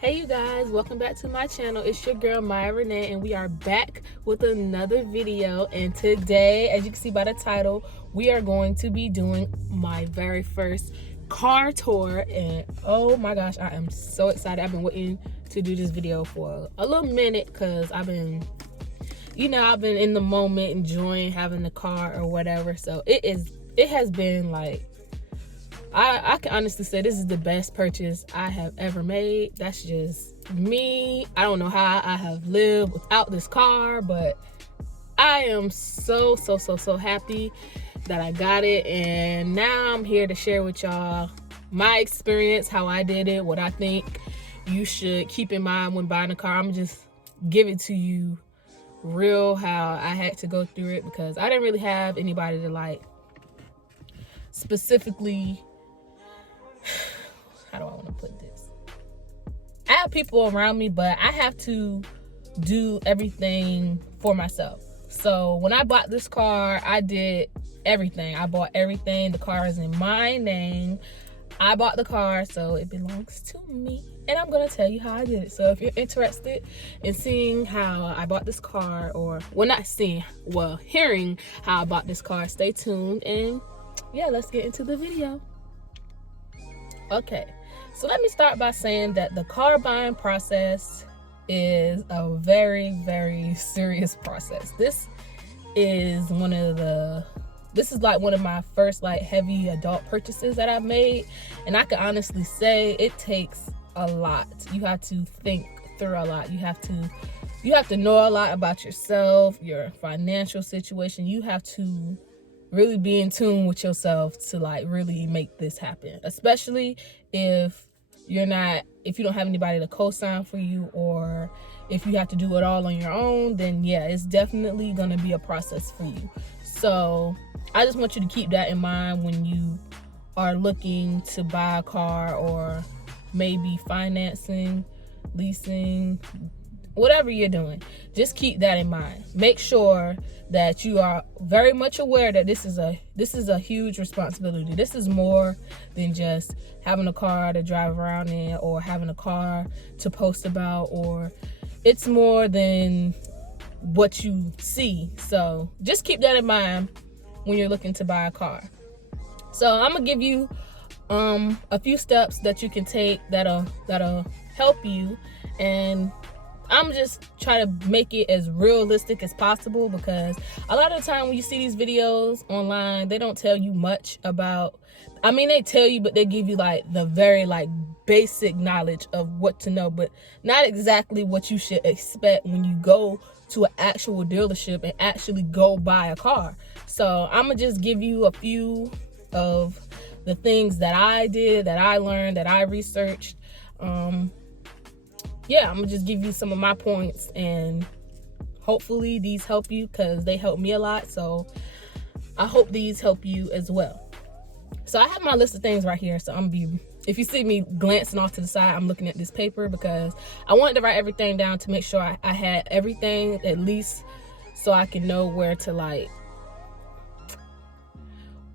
Hey you guys, welcome back to my channel. It's your girl Maya Renee, and we are back with another video. And today, as you can see by the title, we are going to be doing my very first car tour. And oh my gosh, I am so excited. I've been waiting to do this video for a little minute because I've been in the moment enjoying having the car or whatever. So it has been like, I can honestly say this is the best purchase I have ever made. That's just me. I don't know how I have lived without this car, but I am so happy that I got it. And now I'm here to share with y'all my experience, how I did it, what I think you should keep in mind when buying a car. I'm just give it to you real how I had to go through it, because I didn't really have anybody to like specifically, how do I want to put this? I have people around me, but I have to do everything for myself. So when I bought this car, I did everything. I bought everything. The car is in my name. I bought the car, so it belongs to me. And I'm going to tell you how I did it. So if you're interested in seeing how I bought this car, or, well, not seeing, well, hearing how I bought this car, stay tuned. And yeah, let's get into the video. Okay, so let me start by saying that the car buying process is a very serious process. This is one of my first like heavy adult purchases that I've made, and I can honestly say it takes a lot. You have to think through a lot. You have to know a lot about yourself, your financial situation. You have to really be in tune with yourself to like really make this happen, especially if you don't have anybody to co-sign for you, or if you have to do it all on your own. Then yeah, it's definitely going to be a process for you. So I just want you to keep that in mind when you are looking to buy a car, or maybe financing, leasing, whatever you're doing. Just keep that in mind. Make sure that you are very much aware that this is a huge responsibility. This is more than just having a car to drive around in, or having a car to post about, or it's more than what you see. So just keep that in mind when you're looking to buy a car. So I'm gonna give you a few steps that you can take that'll help you, and I'm just trying to make it as realistic as possible, because a lot of the time when you see these videos online, they don't tell you much about, they tell you, but they give you like the very like basic knowledge of what to know, but not exactly what you should expect when you go to an actual dealership and actually go buy a car. So I'm gonna just give you a few of the things that I did, that I learned, that I researched. Yeah, I'm gonna just give you some of my points, and hopefully these help you, because they help me a lot. So I hope these help you as well. So I have my list of things right here. So if you see me glancing off to the side, I'm looking at this paper because I wanted to write everything down to make sure I had everything, at least so I can know where to like,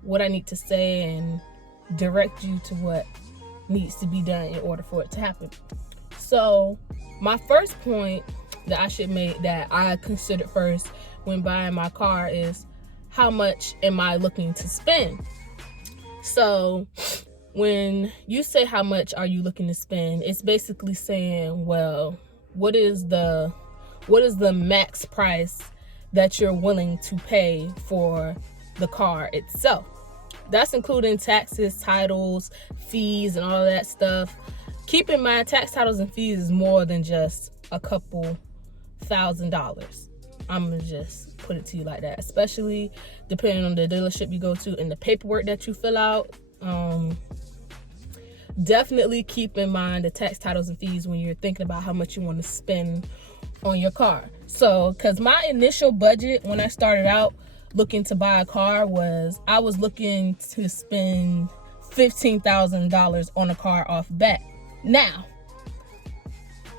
what I need to say, and direct you to what needs to be done in order for it to happen. So my first point that I should make, that I considered first when buying my car, is how much am I looking to spend? So when you say how much are you looking to spend, it's basically saying, well, what is the max price that you're willing to pay for the car itself? That's including taxes, titles, fees, and all of that stuff. Keep in mind, tax, titles, and fees is more than just a couple $1,000s. I'm gonna just put it to you like that, especially depending on the dealership you go to and the paperwork that you fill out. Definitely keep in mind the tax, titles, and fees when you're thinking about how much you want to spend on your car. So, because my initial budget when I started out looking to buy a car was, I was looking to spend $15,000 on a car off bat. Now,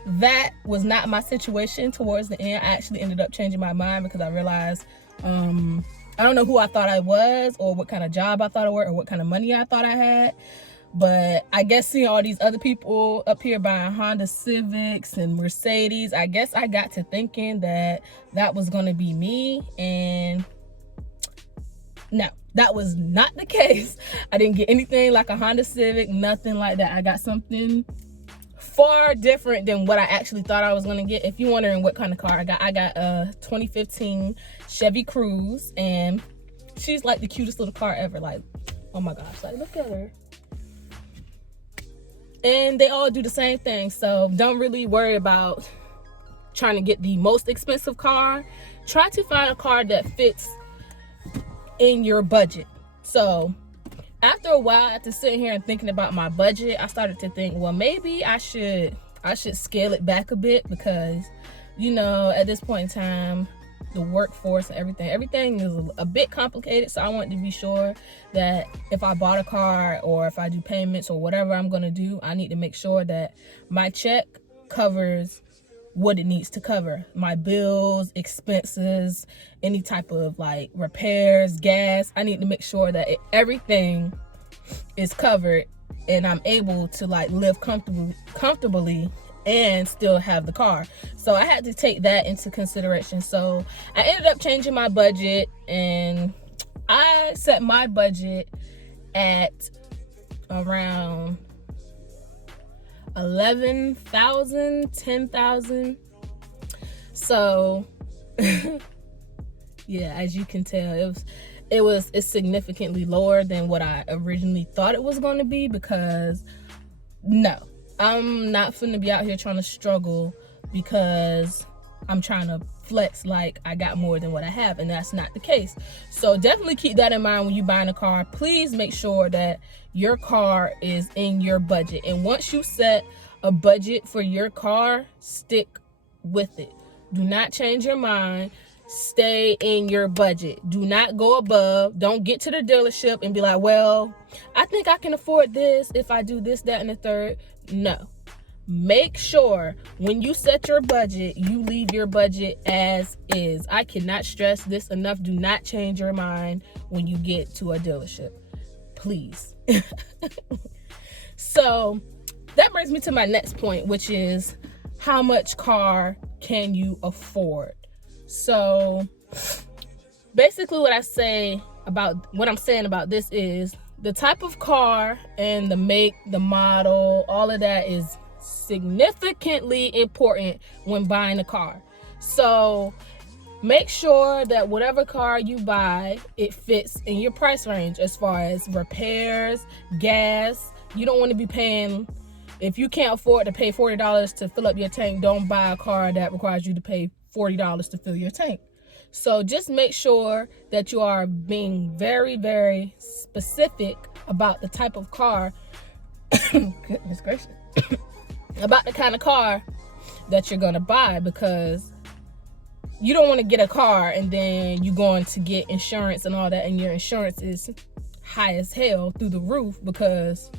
that was not my situation towards the end. I actually ended up changing my mind because I realized I don't know who I thought I was, or what kind of job I thought I worked, or what kind of money I thought I had. But I guess seeing all these other people up here buying Honda Civics and Mercedes, I guess I got to thinking that that was going to be me. And no, that was not the case. I didn't get anything like a Honda Civic, nothing like that. I got something far different than what I actually thought I was going to get. If you're wondering what kind of car I got a 2015 Chevy Cruze, and she's like the cutest little car ever. Like, oh my gosh, like look at her. And they all do the same thing, so don't really worry about trying to get the most expensive car. Try to find a car that fits in your budget. So after a while, after sitting here and thinking about my budget, I started to think, well, maybe I should scale it back a bit, because, you know, at this point in time, the workforce and everything is a bit complicated. So I wanted to be sure that if I bought a car or if I do payments or whatever I'm going to do, I need to make sure that my check covers what it needs to cover. My bills, expenses, any type of like repairs, gas. I need to make sure that everything is covered and I'm able to like live comfortably and still have the car. So I had to take that into consideration. So I ended up changing my budget, and I set my budget at around 11,000, 10,000. So yeah, as you can tell, it's significantly lower than what I originally thought it was going to be, because no, I'm not finna be out here trying to struggle because I'm trying to flex like I got more than what I have, and that's not the case. So definitely keep that in mind when you're buying a car. Please make sure that your car is in your budget, and once you set a budget for your car, stick with it. Do not change your mind. Stay in your budget. Do not go above. Don't get to the dealership and be like, well, I think I can afford this if I do this, that, and the third. No. Make sure when you set your budget, you leave your budget as is. I cannot stress this enough. Do not change your mind when you get to a dealership. Please. So that brings me to my next point, which is how much car can you afford? So basically what I'm saying about this is the type of car and the make, the model, all of that is significantly important when buying a car. So make sure that whatever car you buy, it fits in your price range as far as repairs, gas. You don't want to be paying, if you can't afford to pay $40 to fill up your tank, don't buy a car that requires you to pay $40 to fill your tank. So just make sure that you are being very, very specific about the type of car, goodness gracious, about the kind of car that you're going to buy, because you don't want to get a car and then you're going to get insurance and all that, and your insurance is high as hell through the roof because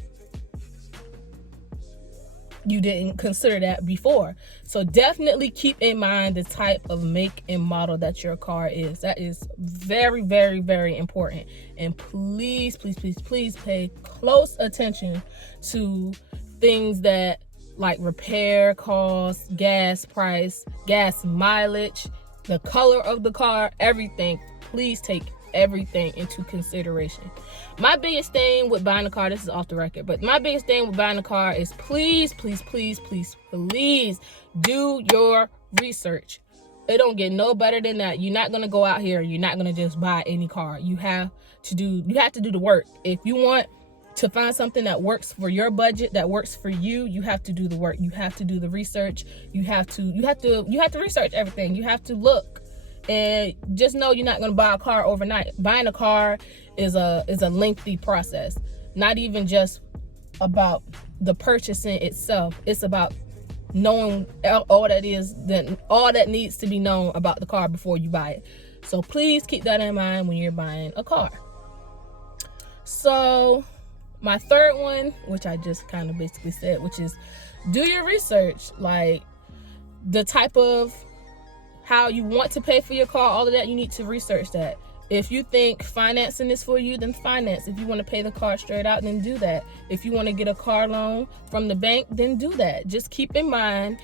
you didn't consider that before. So definitely keep in mind the type of make and model that your car is. That is very, very, very important. And please, please, please, please pay close attention to things that like repair costs, gas price, gas mileage, the color of the car, everything. Please take everything into consideration. My biggest thing with buying a car, this is off the record, but my biggest thing with buying a car is please, please, please, please, please do your research. It don't get no better than that. You're not gonna go out here and you're not gonna just buy any car. You have to do the work. If you want to find something that works for your budget, that works for you, you have to do the work. You have to do the research. You have to research everything. You have to look. And just know you're not going to buy a car overnight. Buying a car is a lengthy process. Not even just about the purchasing itself. It's about knowing all that needs to be known about the car before you buy it. So please keep that in mind when you're buying a car. So my third one, which I just kind of basically said, which is do your research. Like the type of how you want to pay for your car, all of that, you need to research that. If you think financing is for you, then finance. If you want to pay the car straight out, then do that. If you want to get a car loan from the bank, then do that. Just keep in mind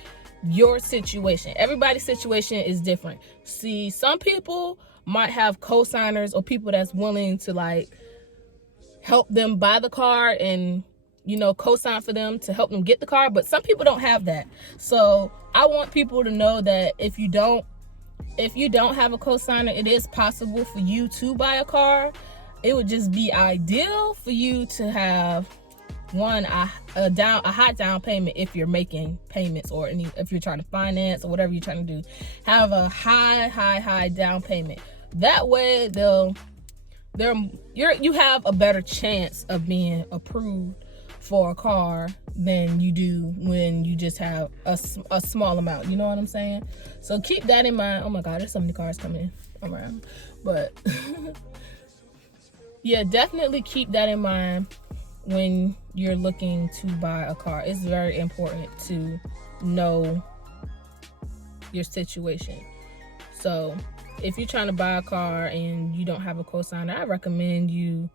your situation. Everybody's situation is different. See, some people might have co-signers or people that's willing to like help them buy the car and, you know, co-sign for them to help them get the car, but some people don't have that. So I want people to know that if you don't have a co-signer, it is possible for you to buy a car. It would just be ideal for you to have a high down payment if you're making payments, or if you're trying to finance or whatever you're trying to do. Have a high down payment. That way you have a better chance of being approved for a car than you do when you just have a small amount. You know what I'm saying? So keep that in mind. Oh my God, there's so many cars coming around. But yeah, definitely keep that in mind when you're looking to buy a car. It's very important to know your situation. So if you're trying to buy a car and you don't have a cosigner, I recommend you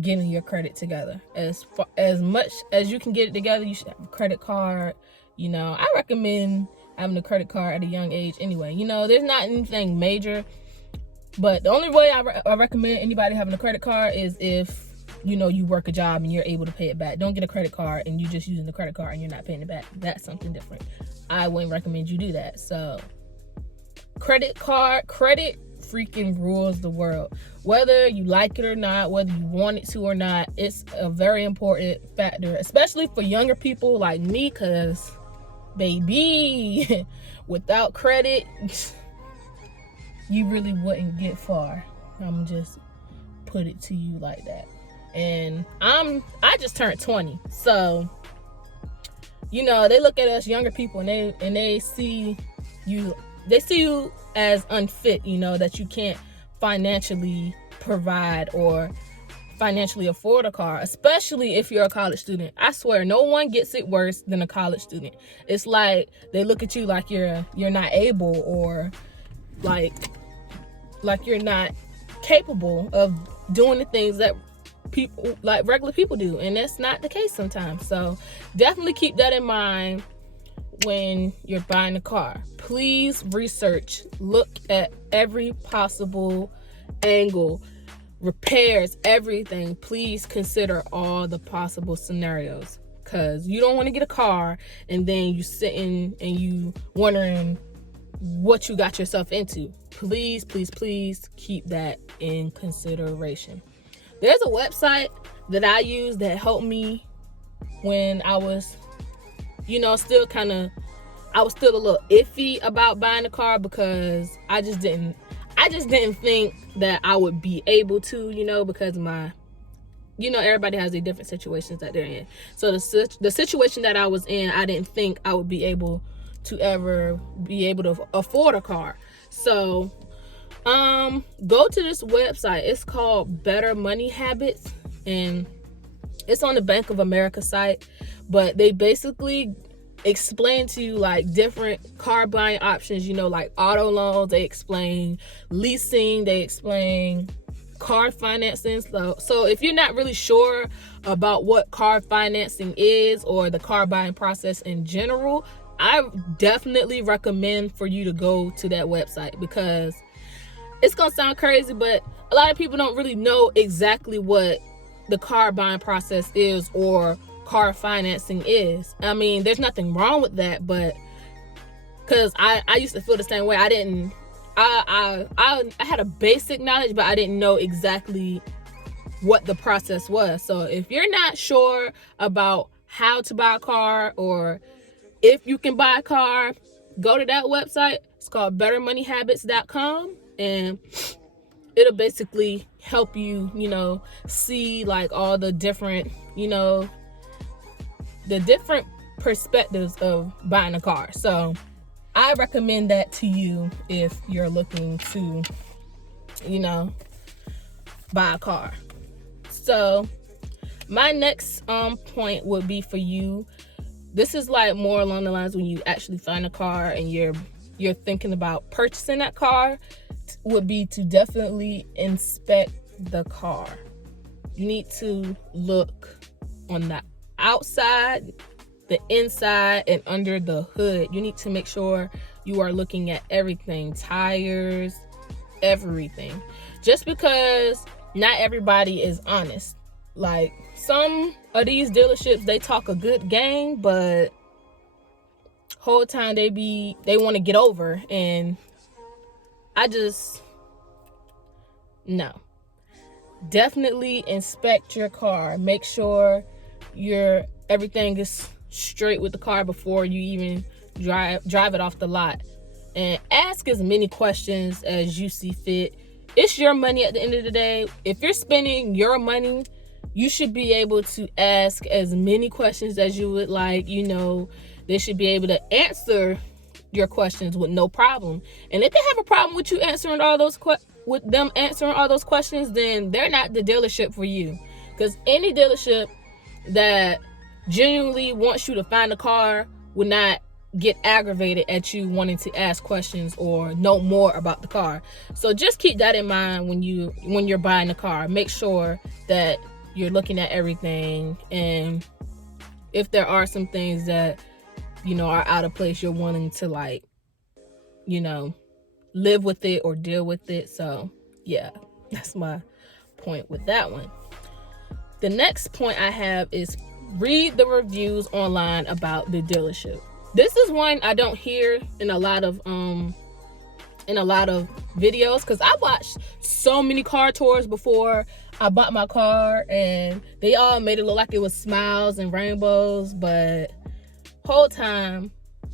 getting your credit together. As much as you can get it together, you should have a credit card. You know, I recommend having a credit card at a young age anyway. You know, there's not anything major, but the only way I recommend anybody having a credit card is if, you know, you work a job and you're able to pay it back. Don't get a credit card and you're just using the credit card and you're not paying it back. That's something different. I wouldn't recommend you do that. So credit freaking rules the world. Whether you like it or not, whether you want it to or not, it's a very important factor, especially for younger people like me, because baby, without credit, you really wouldn't get far. I'm just put it to you like that. And I just turned 20, so you know, they look at us younger people and they see you as unfit, you know, that you can't financially provide or financially afford a car, especially if you're a college student. I swear, no one gets it worse than a college student. It's like they look at you like you're not able, or like you're not capable of doing the things that people, like regular people, do, and that's not the case sometimes. So definitely keep that in mind when you're buying a car. Please research, look at every possible angle, repairs, everything. Please consider all the possible scenarios, because you don't want to get a car and then you sitting and you wondering what you got yourself into. Please keep that in consideration. There's a website that I use that helped me when I was, you know, I was still a little iffy about buying a car, because I just didn't think that I would be able to, you know, because everybody has their different situations that they're in. So the situation that I was in, I didn't think I would be able to afford a car. So go to this website. It's called Better Money Habits, and it's on the Bank of America site, but they basically explain to you like different car buying options, you know, like auto loans. They explain leasing, they explain car financing. So if you're not really sure about what car financing is or the car buying process in general, I definitely recommend for you to go to that website, because it's gonna sound crazy, but a lot of people don't really know exactly what the car buying process is or car financing is. I mean, there's nothing wrong with that, but because I used to feel the same way. I had a basic knowledge, but I didn't know exactly what the process was. So if you're not sure about how to buy a car or if you can buy a car, go to that website. It's called bettermoneyhabits.com, and it'll basically help you, you know, see like all the different, you know, the different perspectives of buying a car. So I recommend that to you if you're looking to, you know, buy a car. So my next point would be for you. This is like more along the lines when you actually find a car and you're thinking about purchasing that car, would be to definitely inspect the car. You need to look on the outside, the inside, and under the hood. You need to make sure you are looking at everything, tires, everything. Just because not everybody is honest. Like, some of these dealerships, they talk a good game, but whole time they want to get over, and no. Definitely inspect your car. Make sure everything is straight with the car before you even drive it off the lot. And ask as many questions as you see fit. It's your money at the end of the day. If you're spending your money, you should be able to ask as many questions as you would like. They should be able to answer your questions with no problem. And if they have a problem with you answering all those questions, then they're not the dealership for you. Because any dealership that genuinely wants you to find a car would not get aggravated at you wanting to ask questions or know more about the car. So just keep that in mind when you're buying a car. Make sure that you're looking at everything, and if there are some things that are out of place, you're wanting to live with it or deal with it. So yeah, that's my point with that one. The next point I have is read the reviews online about the dealership. This is one I don't hear in a lot of videos, because I watched so many car tours before I bought my car, and they all made it look like it was smiles and rainbows, but whole time,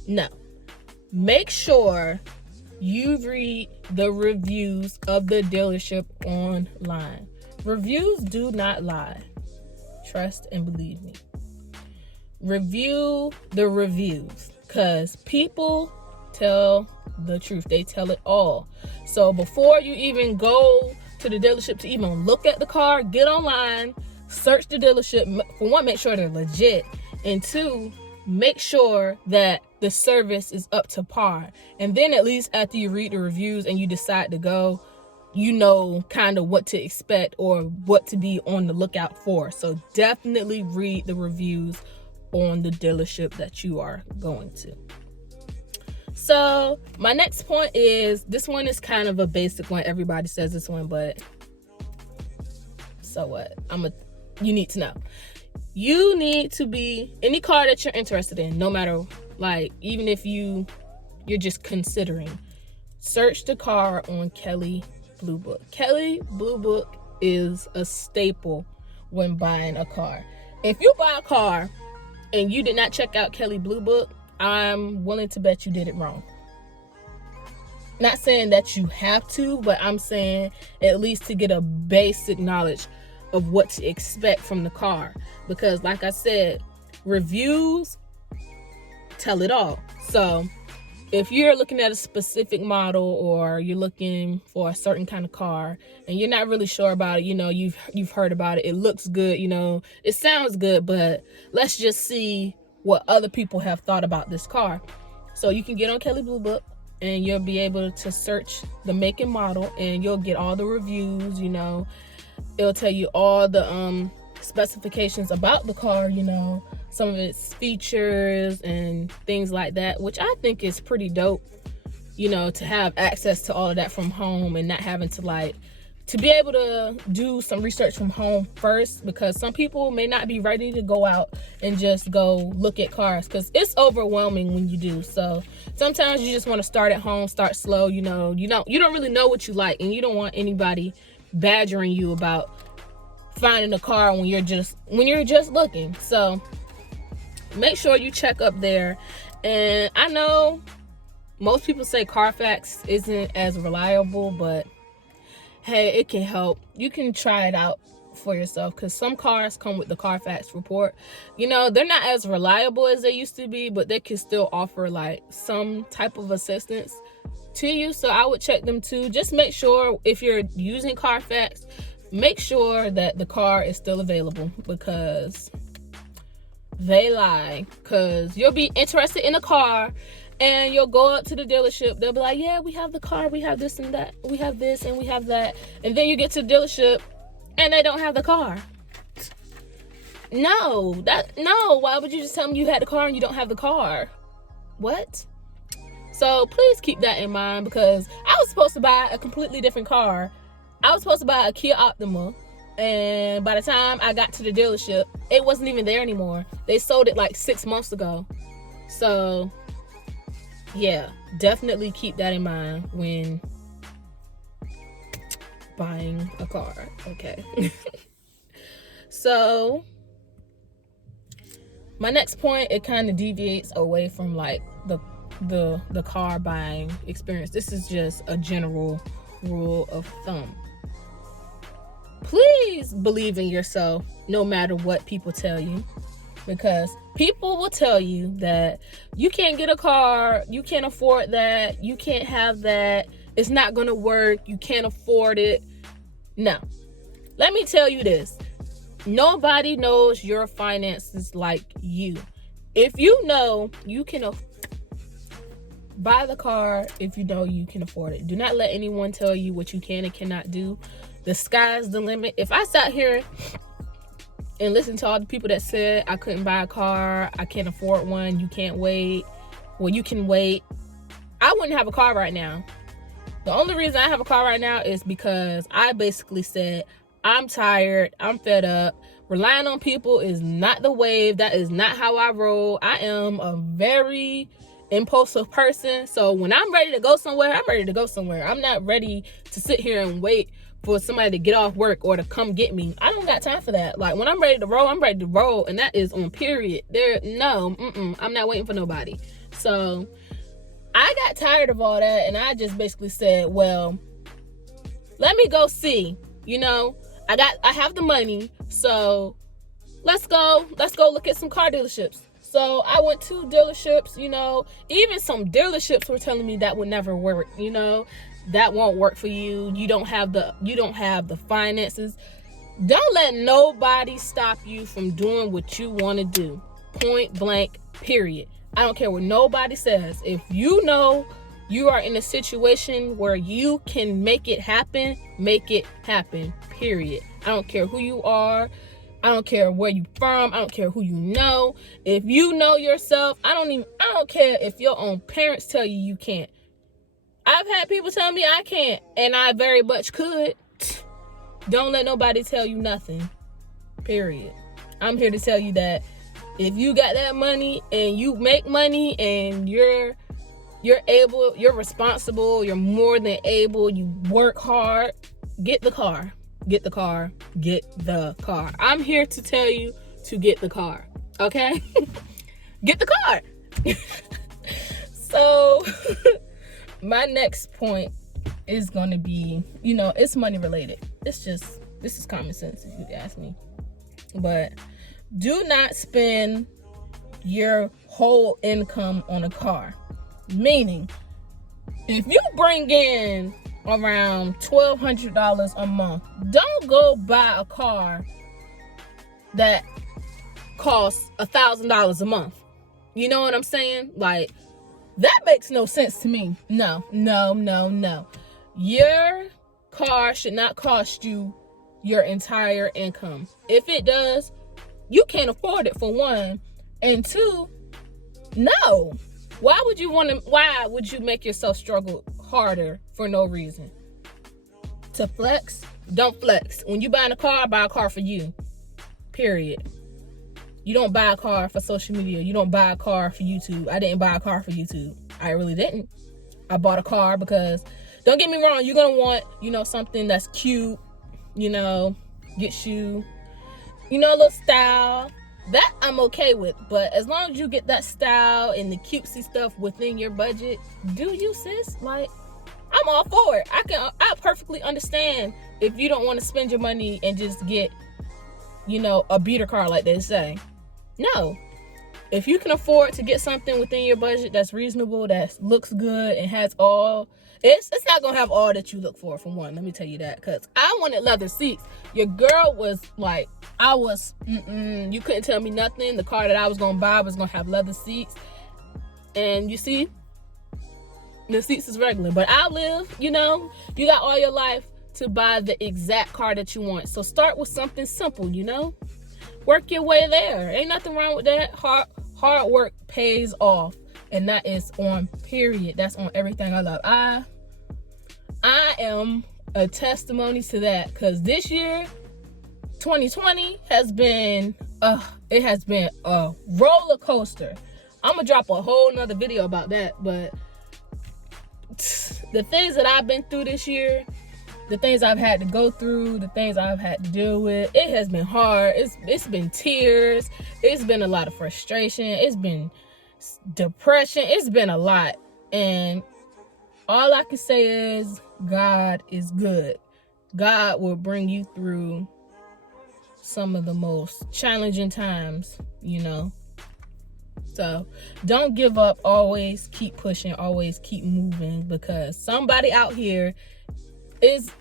no. Make sure you read the reviews of the dealership online. Reviews do not lie. Trust and believe me. Review the reviews, because people tell the truth. They tell it all. So before you even go to the dealership to even look at the car, get online, search the dealership. For one, make sure they're legit, and two, make sure that the service is up to par. And then at least after you read the reviews and you decide to go, kind of what to expect or what to be on the lookout for. So definitely read the reviews on the dealership that you are going to. So my next point is, this one is kind of a basic one. Everybody says this one, but so what? You need to know. You need to be, any car that you're interested in, no matter, even if you're just considering, search the car on Kelley Blue Book. Kelley Blue Book is a staple when buying a car. If you buy a car and you did not check out Kelley Blue Book, I'm willing to bet you did it wrong. Not saying that you have to, but I'm saying at least to get a basic knowledge of what to expect from the car. Because like I said, reviews tell it all. So if you're looking at a specific model, or you're looking for a certain kind of car and you're not really sure about it, you've heard about it, it looks good, it sounds good, but let's just see what other people have thought about this car. So you can get on Kelley Blue Book and you'll be able to search the make and model, and you'll get all the reviews. It'll tell you all the specifications about the car, some of its features and things like that, which I think is pretty dope, to have access to all of that from home and not having to be able to do some research from home first, because some people may not be ready to go out and just go look at cars, because it's overwhelming when you do. So sometimes you just want to start at home, start slow. You don't really know what you like, and you don't want anybody badgering you about finding a car when you're just looking. So make sure you check up there. And I know most people say Carfax isn't as reliable, but hey, it can help. You can try it out for yourself, because some cars come with the Carfax report. They're not as reliable as they used to be, but they can still offer some type of assistance to you. So I would check them too. Just make sure, if you're using Carfax, make sure that the car is still available, because they lie. Because you'll be interested in a car And you'll go up to the dealership. They'll be like, yeah, we have the car. We have this and that. We have this and we have that. And then you get to the dealership and they don't have the car. No. Why would you just tell me you had the car and you don't have the car? What? So please keep that in mind, because I was supposed to buy a completely different car. I was supposed to buy a Kia Optima. And by the time I got to the dealership, it wasn't even there anymore. They sold it like 6 months ago. So yeah, definitely keep that in mind when buying a car. Okay. So my next point, it kind of deviates away from like the car buying experience. This is just a general rule of thumb. Please believe in yourself no matter what people tell you, because people will tell you that you can't get a car, you can't afford that, you can't have that, it's not gonna work, you can't afford it. No. Let me tell you this. Nobody knows your finances like you. If you know you can buy the car, if you know you can afford it. Do not let anyone tell you what you can and cannot do. The sky's the limit. If I sat here and listened to all the people that said I couldn't buy a car, I can't afford one, you can't wait, well, you can wait, I wouldn't have a car right now. The only reason I have a car right now is because I basically said, I'm tired, I'm fed up. Relying on people is not the wave. That is not how I roll. I am a very impulsive person. So when I'm ready to go somewhere, I'm ready to go somewhere. I'm not ready to sit here and wait for somebody to get off work or to come get me. I don't got time for that. Like, when I'm ready to roll, I'm ready to roll, and that is on period. I'm not waiting for nobody. So I got tired of all that, and I just basically said, well, let me go see. I have the money, so let's go look at some car dealerships. So I went to dealerships. Even some dealerships were telling me that would never work. That won't work for you. You don't have the finances. Don't let nobody stop you from doing what you want to do. Point blank, period. I don't care what nobody says. If you know you are in a situation where you can make it happen, period. I don't care who you are. I don't care where you from. I don't care who you know. If you know yourself, I don't care if your own parents tell you can't. I've had people tell me I can't, and I very much could. Don't let nobody tell you nothing, period. I'm here to tell you that if you got that money and you make money and you're able, you're responsible, you're more than able, you work hard, get the car. I'm here to tell you to get the car, okay? Get the car. So my next point is going to be, it's money related. This is common sense if you ask me. But do not spend your whole income on a car. Meaning, if you bring in around $1,200 a month, don't go buy a car that costs $1,000 a month. You know what I'm saying? Like, that makes no sense to me. No. Your car should not cost you your entire income. If it does, you can't afford it, for one. And two, no. Why would you make yourself struggle harder for no reason? To flex? Don't flex. When you buy a car for you. Period. You don't buy a car for social media. You don't buy a car for YouTube. I didn't buy a car for YouTube. I really didn't. I bought a car because, don't get me wrong, you're going to want, something that's cute, gets you, a little style. That I'm okay with. But as long as you get that style and the cutesy stuff within your budget, do you, sis? Like, I'm all for it. I perfectly understand if you don't want to spend your money and just get, a beater car like they say. No. If you can afford to get something within your budget that's reasonable, that looks good and has all, it's not going to have all that you look for one. Let me tell you that. Because I wanted leather seats. Your girl was like, you couldn't tell me nothing. The car that I was going to buy was going to have leather seats. And you see, the seats is regular. But outlive, you know, you got all your life to buy the exact car that you want. So start with something simple, you know? Work your way there. Ain't nothing wrong with that. Hard work pays off. And that is on period. That's on everything I love. I am a testimony to that, because this year, 2020, has been a roller coaster. I'm gonna drop a whole nother video about that, but the things that I've been through this year, the things I've had to go through, the things I've had to deal with, it has been hard. It's been tears. It's been a lot of frustration. It's been depression. It's been a lot. And all I can say is God is good. God will bring you through some of the most challenging times, you know. So don't give up. Always keep pushing. Always keep moving, because somebody out here is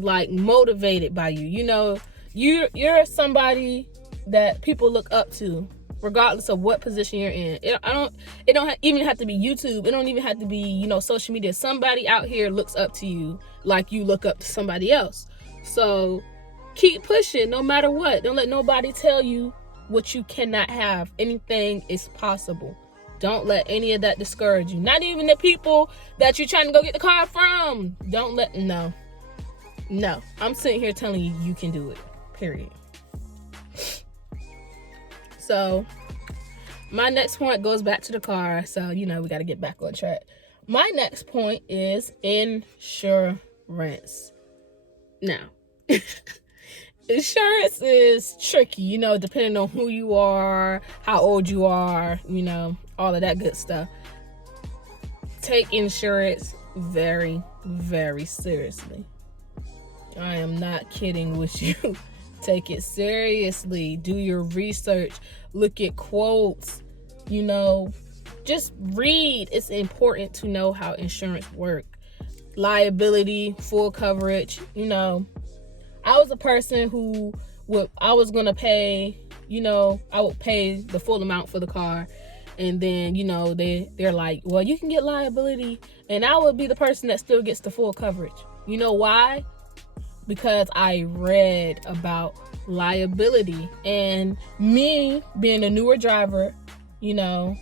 like motivated by you. You know, you're somebody that people look up to, regardless of what position you're in. It don't even have to be YouTube. It don't even have to be, you know, social media. Somebody out here looks up to you like you look up to somebody else. So keep pushing no matter what. Don't let nobody tell you what you cannot have. Anything is possible. Don't let any of that discourage you. Not even the people that you're trying to go get the car from. No. I'm sitting here telling you, you can do it. Period. So my next point goes back to the car. So, you know, we got to get back on track. My next point is insurance. Now, insurance is tricky, you know, depending on who you are, how old you are, you know, all of that good stuff. Take insurance very, very seriously. I am not kidding with you. Take it seriously. Do your research. Look at quotes. You know, just read. It's important to know how insurance works. Liability, full coverage. You know, I was a person who I was going to pay, you know, I would pay the full amount for the car. And then, you know, they're like, well, you can get liability. And I would be the person that still gets the full coverage. You know why? Because I read about liability. And me being a newer driver, you know,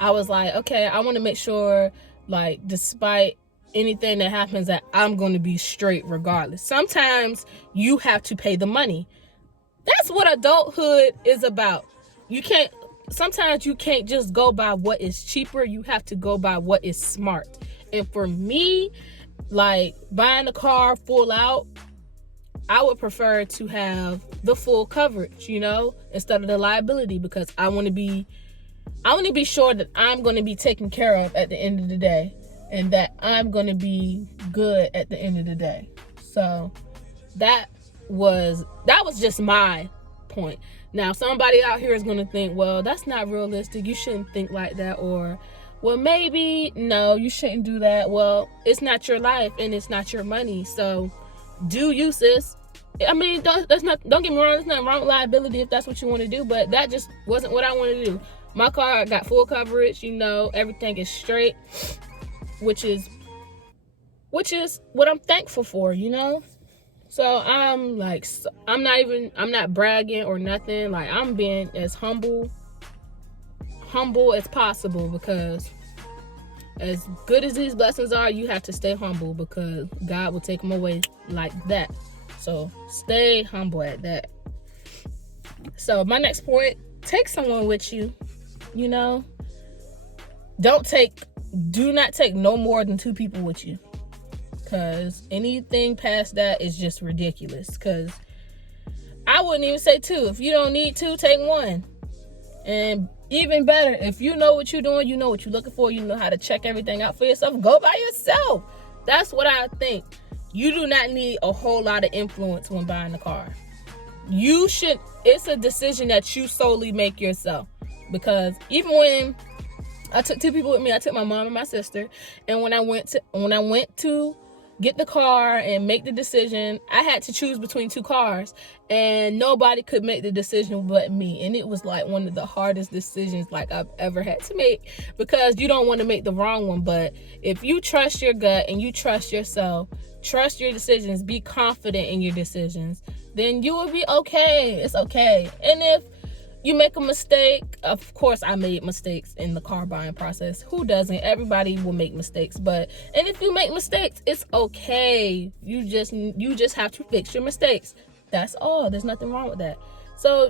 I was like, okay, I want to make sure, like, despite anything that happens, that I'm going to be straight regardless. Sometimes you have to pay the money. That's what adulthood is about. Sometimes you can't just go by what is cheaper. You have to go by what is smart. And for me, like, buying a car full out, I would prefer to have the full coverage, you know, instead of the liability, because I want to be sure that I'm going to be taken care of at the end of the day, and that I'm going to be good at the end of the day. So that was just my point. Now, somebody out here is going to think, well, that's not realistic. You shouldn't think like that. Or, well, maybe, no, you shouldn't do that. Well, it's not your life and it's not your money. So do you, sis. I mean, don't get me wrong. There's nothing wrong with liability if that's what you want to do. But that just wasn't what I wanted to do. My car got full coverage. You know, everything is straight, which is what I'm thankful for, you know. So I'm not bragging or nothing. Like, I'm being as humble as possible, because as good as these blessings are, you have to stay humble, because God will take them away like that. So stay humble at that. So my next point, take someone with you, you know. Do not take no more than 2 people with you. Because anything past that is just ridiculous. Because I wouldn't even say 2. If you don't need 2, take 1. And even better, if you know what you're doing, you know what you're looking for, you know how to check everything out for yourself, go by yourself. That's what I think. You do not need a whole lot of influence when buying a car. It's a decision that you solely make yourself. Because even when I took 2 people with me, I took my mom and my sister. And when I went to get the car and make the decision. I had to choose between 2 cars, and nobody could make the decision but me. And it was like one of the hardest decisions like I've ever had to make, because you don't want to make the wrong one. But if you trust your gut and you trust yourself, trust your decisions, be confident in your decisions, then you will be okay. It's okay. And if you make a mistake, of course I made mistakes in the car buying process. Who doesn't? Everybody will make mistakes. And if you make mistakes, it's okay. You just have to fix your mistakes. That's all. There's nothing wrong with that. So,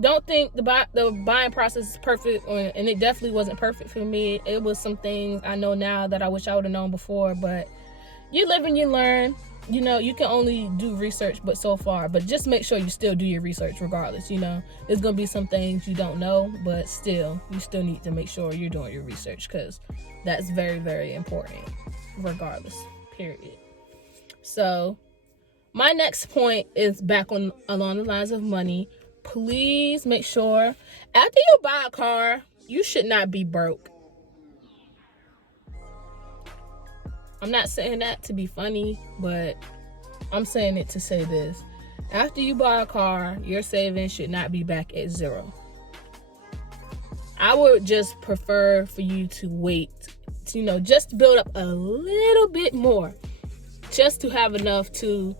don't think the buying process is perfect, and it definitely wasn't perfect for me. It was some things I know now that I wish I would have known before, but you live and you learn. You can only do research but so far, but just make sure you still do your research regardless. There's going to be some things you don't know, but still, you still need to make sure you're doing your research, because that's very, very important regardless, period. So my next point is back along the lines of money. Please make sure after you buy a car, you should not be broke. I'm not saying that to be funny, but I'm saying it to say this. After you buy a car, your savings should not be back at 0. I would just prefer for you to wait, just to build up a little bit more, just to have enough to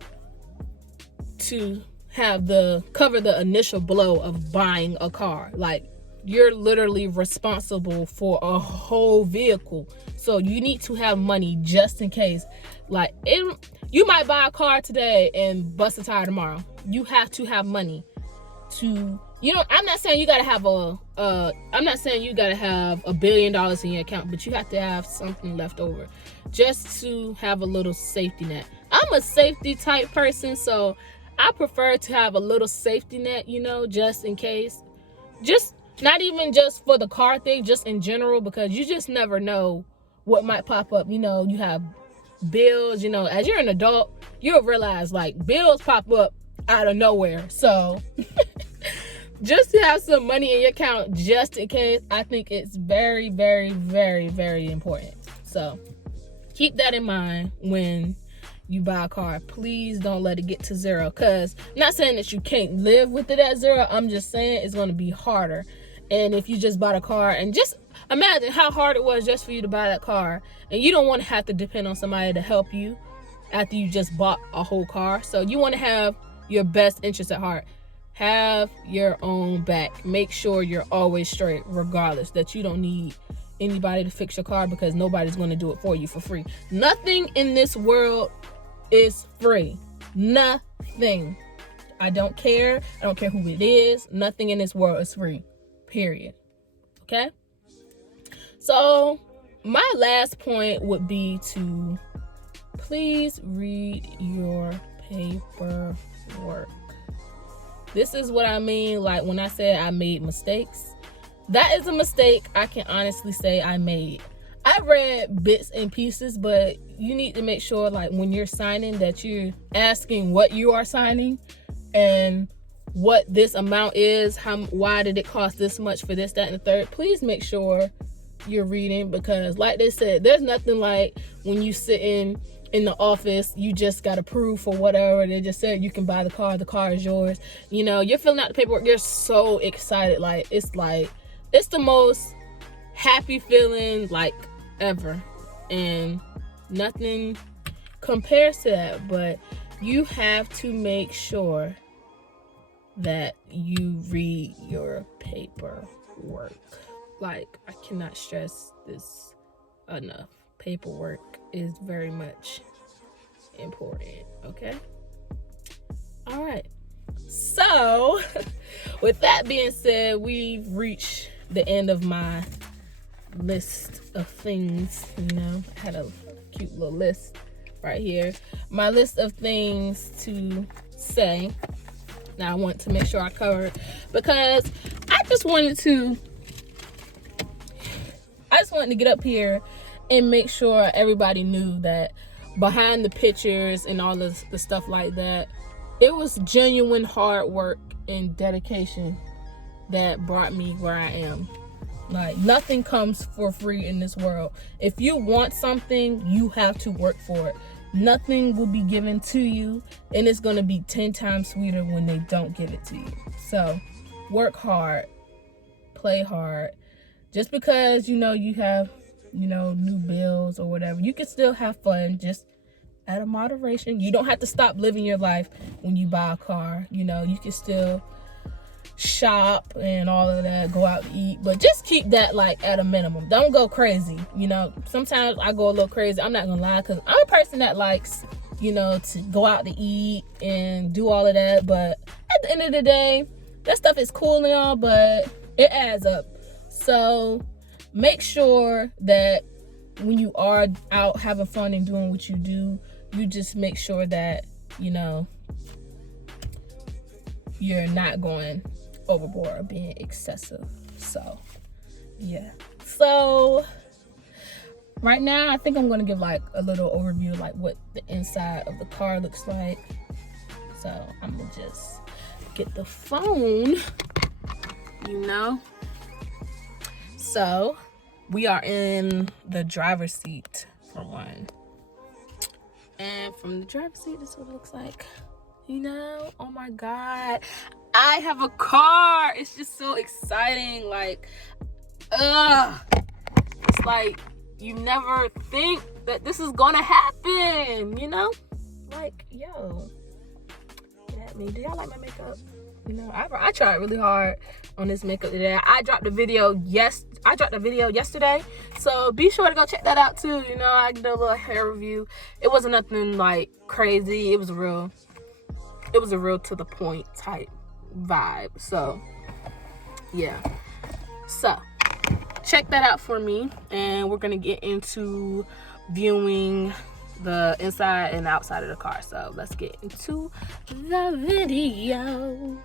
cover the initial blow of buying a car. Like, you're literally responsible for a whole vehicle. So you need to have money just in case. You might buy a car today and bust a tire tomorrow. You have to have money to, I'm not saying you gotta have I'm not saying you gotta have $1 billion in your account, but you have to have something left over just to have a little safety net. I'm a safety type person, so I prefer to have a little safety net, just in case. Just not even just for the car thing, just in general, because you just never know what might pop up. You have bills, as you're an adult, you'll realize bills pop up out of nowhere. So just to have some money in your account just in case, I think it's very, very, very, very important. So keep that in mind when you buy a car. Please don't let it get to 0, because I'm not saying that you can't live with it at 0. I'm just saying it's going to be harder. And if you just bought a car, and just imagine how hard it was just for you to buy that car, and you don't want to have to depend on somebody to help you after you just bought a whole car. So you want to have your best interest at heart. Have your own back. Make sure you're always straight, regardless, that you don't need anybody to fix your car, because nobody's going to do it for you for free. Nothing in this world is free. Nothing. I don't care who it is. Nothing in this world is free. Period. Okay? So my last point would be to please read your paperwork. This is what I mean, when I said I made mistakes. That is a mistake I can honestly say I made. I read bits and pieces, but you need to make sure when you're signing that you're asking what you are signing and what this amount is, why did it cost this much for this, that, and the third. Please make sure you're reading, because like they said, there's nothing like when you sitting in the office, you just got approved for whatever. They just said you can buy the car is yours. You're filling out the paperwork, you're so excited. It's the most happy feeling ever, and nothing compares to that. But you have to make sure that you read your paperwork. I cannot stress this enough. Paperwork is very much important. Okay? All right. So with that being said, we've reached the end of my list of things. I had a cute little list right here. My list of things to say. Now I want to make sure I cover it, because I just wanted to get up here and make sure everybody knew that behind the pictures and all the stuff like that, it was genuine hard work and dedication that brought me where I am. Nothing comes for free in this world. If you want something, you have to work for it. nothing will be given to you, and it's going to be 10 times sweeter when they don't give it to you. So work hard, play hard. Just because you have new bills or whatever, you can still have fun, just at a moderation. You don't have to stop living your life when you buy a car. You can still shop and all of that, go out to eat, but just keep that like at a minimum. Don't go crazy. Sometimes I go a little crazy, I'm not gonna lie, because I'm a person that likes to go out to eat and do all of that, but at the end of the day, that stuff is cool and all, but it adds up. So make sure that when you are out having fun and doing what you do, you just make sure that you're not going overboard or being excessive. So yeah, so right now I think I'm gonna give like a little overview, like what the inside of the car looks like. So I'm gonna just get the phone. So we are in the driver's seat for one, and from the driver's seat, this is what it looks like. Oh my god, I have a car. It's just so exciting. Like, it's like you never think that this is gonna happen, like, yo, get at me. Do y'all like my makeup? I tried really hard on this makeup today. I dropped a video yesterday, so be sure to go check that out too. I did a little hair review. It wasn't nothing like crazy. It was a real to the point type vibe. So yeah, so check that out for me, and we're gonna get into viewing the inside and outside of the car. So let's get into the video.